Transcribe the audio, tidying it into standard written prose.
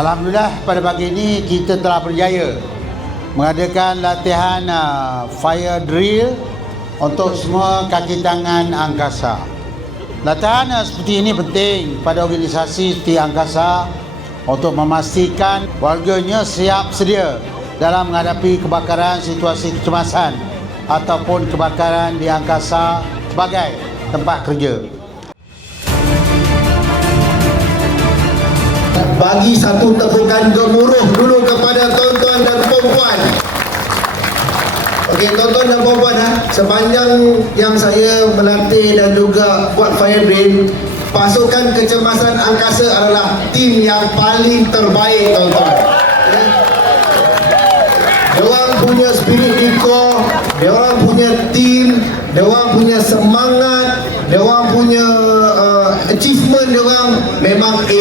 Alhamdulillah pada pagi ini kita telah berjaya mengadakan latihan fire drill untuk semua kaki tangan angkasa. Latihan seperti ini penting pada organisasi seperti angkasa untuk memastikan warganya siap sedia dalam menghadapi kebakaran, situasi kecemasan ataupun kebakaran di angkasa sebagai tempat kerja. Bagi satu tepukan gemuruh dulu kepada tuan-tuan dan puan-puan. Okey, tuan-tuan dan puan-puan, sepanjang yang saya melatih dan juga buat fire drill, pasukan kecemasan angkasa adalah tim yang paling terbaik, tuan-tuan. Diorang punya spirit eco, diorang punya tim, diorang punya semangat, diorang punya achievement diorang memang A++.